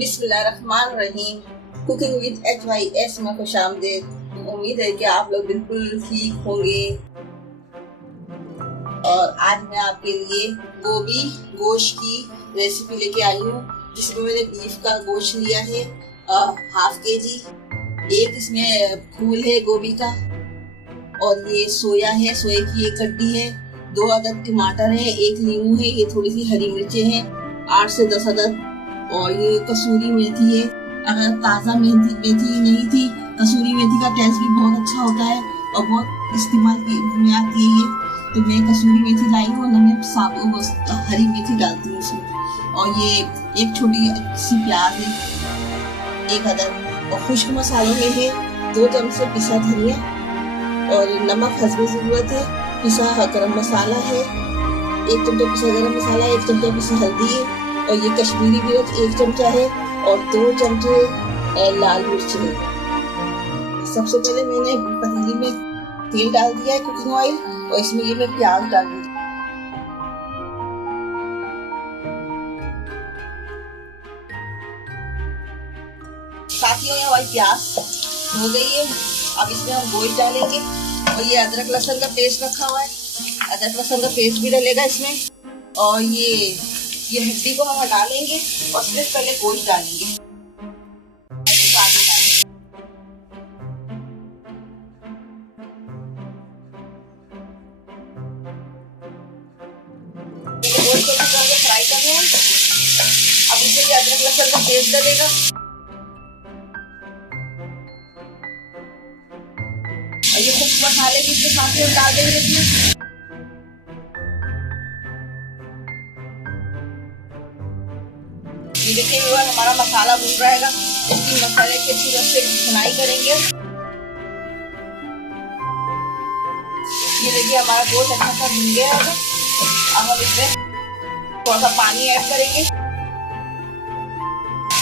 बिस्मिल्लाहिर्रहमानिर्रहीम। Cooking with HYS में खुशामदीद। उम्मीद है कि आप लोग बिल्कुल ठीक होंगे। और आज मैं आपके लिए गोभी गोश्त की रेसिपी लेके आई हूँ, जिसमें मैंने बीफ का गोश्त लिया है हाफ केजी। एक इसमें फूल है गोभी का, और ये सोया है, सोया की एक कड्डी है, 2 अदद टमाटर है, 1 नींबू है, ये थोड़ी सी हरी मिर्चें हैं 8 से 10 अदद, और ये कसूरी मेथी है। अगर ताज़ा मेथी नहीं थी, कसूरी मेथी का टेस्ट भी बहुत अच्छा होता है और बहुत इस्तेमाल में आती है ये, तो मैं कसूरी मेथी लाई हूँ, और मैं साबुत हरी मेथी डालती हूँ उसमें। और ये एक छोटी सी प्याज है 1 अदद, और खुश्क मसालों में है 2 चमचे पिसा धनिया, और नमक हस्ब ज़रूरत है, पिसा गरम मसाला है 1 चमचा, पिसा गरम मसाला 1 चमचा, पिसा हल्दी है, और ये कश्मीरी मिर्च 1 चमचा है, और 2 चमचे लाल मिर्च है। सबसे पहले मैंने पतीली में तेल डाल दिया है, कुकिंग ऑयल, और इसमें ये मैं प्याज डाल दूंगी। साथियों, ये हमारी प्याज हो गई है। अब इसमें हम गोश्त डालेंगे, और ये अदरक लहसुन का पेस्ट रखा हुआ है, अदरक लहसुन का पेस्ट भी डलेगा इसमें, और ये हड्डी को हम हटा लेंगे, और सिर्फ पहले गोश्त डालेंगे। गोश्त को फ्राई करना है। अब इसमें ये अदरक लहसुन का पेस्ट डलेगा, और ये कुछ मसाले भी इसके साथ में डाल देंगे इसमें। ये देखिए हमारा मसाला भून रहेगा, इसकी मसाले की अच्छी तरह से भुनाई करेंगे। ये देखिए हमारा गोश्त अच्छा सा भुन गया है। अब हम इसमें थोड़ा सा पानी ऐड करेंगे,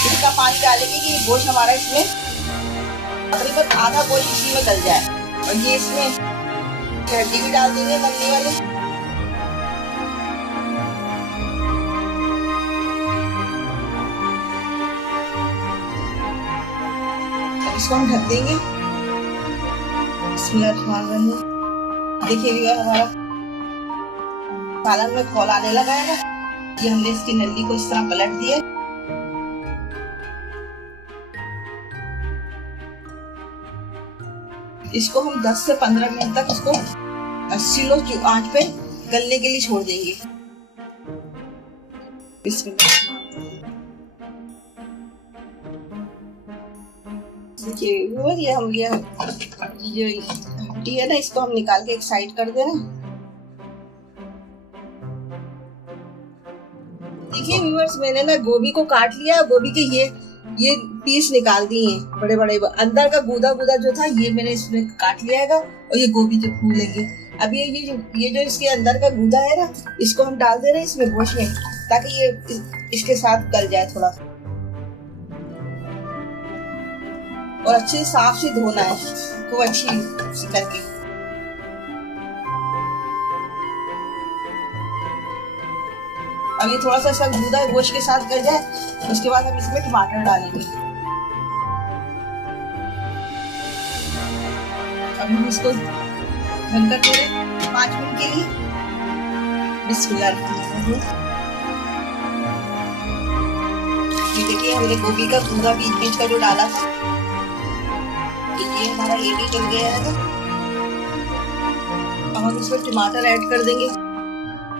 इसका पानी डालेंगे कि गोश्त हमारा इसमें तकरीबन आधा गोश्त इसी में गल जाए। और ये इसमें हड्डी भी डाल देंगे गलने वाले। इसको हम ढक देंगे। देखिए हमारा पालक में खौल आने लगा है। ये हमने इसकी नली को इस तरह पलट दिया। इसको हम 10 से 15 मिनट तक इसको स्लो आंच पे गलने के लिए छोड़ देंगे। ये हम ये हड्डी है ना, इसको हम निकाल के एक साइड कर देना। देखिए व्यूअर्स, मैंने ना गोभी को काट लिया, गोभी के ये पीस निकाल दिए हैं बड़े बड़े। अंदर का गूदा जो था ये मैंने इसमें काट लिया है, और ये गोभी जो फूलेंगे। अब ये जो इसके अंदर का गूदा है ना, इसको हम डाल दे रहे हैं इसमें गोश्त में, ताकि ये इसके साथ गल जाए थोड़ा। और अच्छी साफ से धोना है खूब अच्छी करके। अब ये थोड़ा सा सब गूदा गोश्त के साथ गल जाए, उसके बाद हम इसमें टमाटर डालेंगे। अब हम इसको बंद कर दे 5 मिनट के लिए। बिस्मिल्लाह। ये देखिए हमने गोभी का गूदा बीच का जो डाला था, ये हमारा ये भी गल गया है। अब हम इसमें टमाटर ऐड कर देंगे,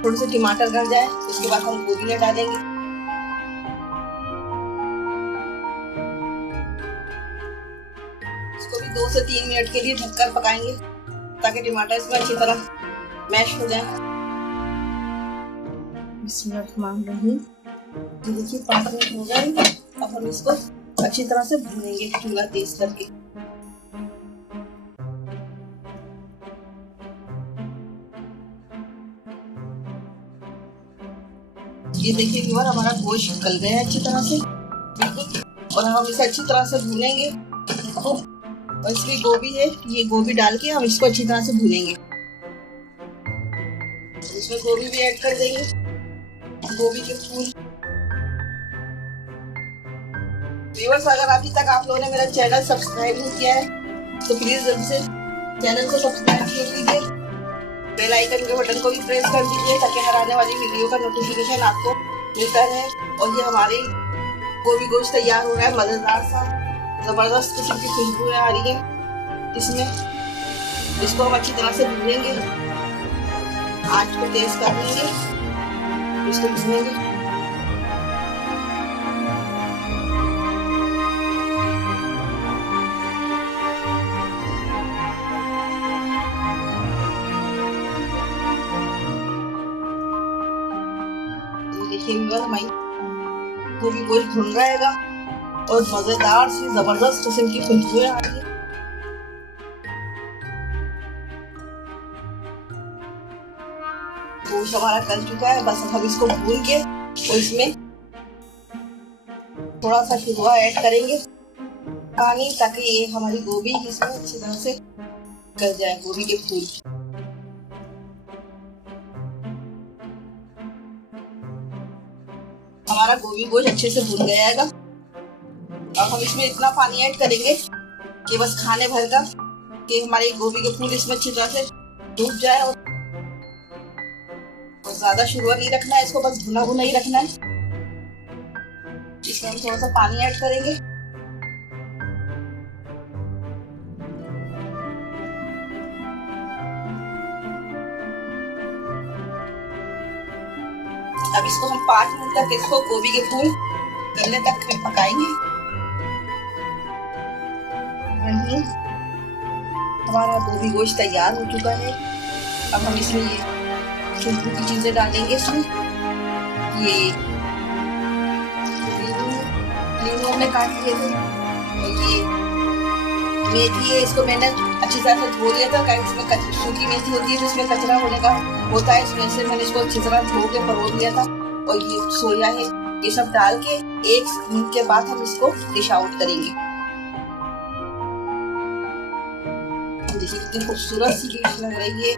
थोड़े से टमाटर गल जाए, उसके बाद हम गोभी डालेंगे। इसको भी 2 से 3 मिनट के लिए ढककर पकाएंगे, ताकि टमाटर इसमें अच्छी तरह मैश हो जाए। देखिए 5 मिनट हो गए। अब हम इसको अच्छी तरह से भूनेंगे, चूल्हा तेज करके। ये देखिए व्यूअर, हमारा गोश्त गल गया है अच्छी तरह से बिल्कुल, और हम इसे अच्छी तरह से भूनेंगे। और इसमें गोभी है, ये गोभी डाल के हम इसको अच्छी तरह से भूनेंगे। इसमें गोभी भी ऐड कर देंगे, गोभी के फूल। व्यूअर्स, अगर अभी तक आप लोगों ने मेरा चैनल सब्सक्राइब नहीं किया है तो प्लीज जल्दी से चैनल को सब्सक्राइब कर लीजिए, बेल आइकन के बटन को भी प्रेस कर दीजिए ताकि हर आने वाली वीडियो का नोटिफिकेशन आपको मिलता रहे। और ये हमारी गोभी गोश्त तैयार हो रहा है, मजेदार सा जबरदस्त किस्म की खुशबू आ रही है इसमें। इसको हम अच्छी तरह से भूनेंगे, आंच पे तेज कर लेंगे, इसको भूनेंगे। देखिए हमारी गोभी गोश्त भुन रहेगा और मजेदार सी जबरदस्त किस्म की खुशबू आ रही है। गोश्त हमारा गल चुका है, बस हम इसको भून के और इसमें थोड़ा सा शुरुआ ऐड करेंगे पानी, ताकि ये हमारी गोभी इसमें अच्छी तरह से गल जाए, गोभी के फूल। हमारा गोभी गोश्त अच्छे से भुन गया है। अब हम इसमें इतना पानी ऐड करेंगे कि बस खाने भर का, कि हमारे गोभी के फूल इसमें अच्छी तरह से डूब जाए। और ज्यादा शुरुआ नहीं रखना है इसको, बस भुना भुना ही रखना है। इसमें हम थोड़ा सा पानी ऐड करेंगे। अब इसको हम 5 मिनट तक इसको गोभी के फूल गलने तक पकाएंगे। हमारा गोभी गोश्त तैयार हो चुका है। अब हम इसमें ये खुशबू की चीजें डालेंगे। इसमें ये लीमू में काट लिए थे, और ये मेथी है, इसको मैंने अच्छी तरह से धो लिया था। इसमें सूखी मेथी होती है जिसमें कचरा होने का होता है, इसमें से मैंने इसको अच्छी तरह धो के परोस लिया था। और ये सोया है, ये सब डाल के 1 मिनट के बाद हम इसको डिश आउट करेंगे। देखिए कितनी खूबसूरत सी डिश लग रही है।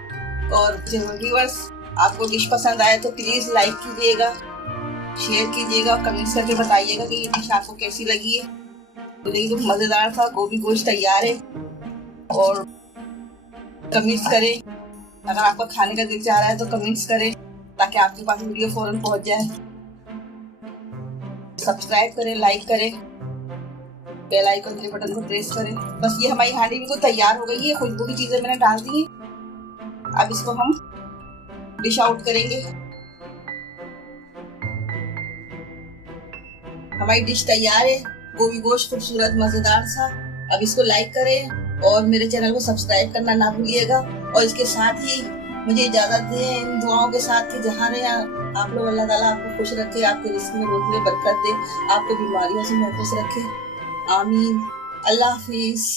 और व्यूअर्स, आपको डिश पसंद आए तो प्लीज लाइक कीजिएगा, शेयर कीजिएगा और कमेंट्स करके बताइएगा कि ये डिश आपको कैसी लगी है। तो देखिए तो मजेदार सा गोभी गोश्त तैयार है। और कमेंट्स करें, अगर आपका खाने का दिल चाह रहा है तो कमेंट्स करें ताकि आपके पास वीडियो फौरन पहुंच जाए। सब्सक्राइब करें, लाइक करें, बेल आइकन के बटन को प्रेस करें। बस ये हमारी हांडी बिल्कुल तैयार हो गई है, खुशबू की चीजें मैंने डाल दी है। अब इसको हम डिश आउट करेंगे। हमारी डिश तैयार है, गोभी गोश्त खूबसूरत मजेदार सा। अब इसको लाइक करें और मेरे चैनल को सब्सक्राइब करना ना भूलिएगा। और इसके साथ ही मुझे इजाजत दें इन दुआओं के साथ कि जहाँ रहे आप लोग, अल्लाह ताला आपको खुश रखे, आपके रिस्क में रोजी में बरकत दे, आपको बीमारियों से महफूज रखे। आमीन। अल्लाह हाफिज।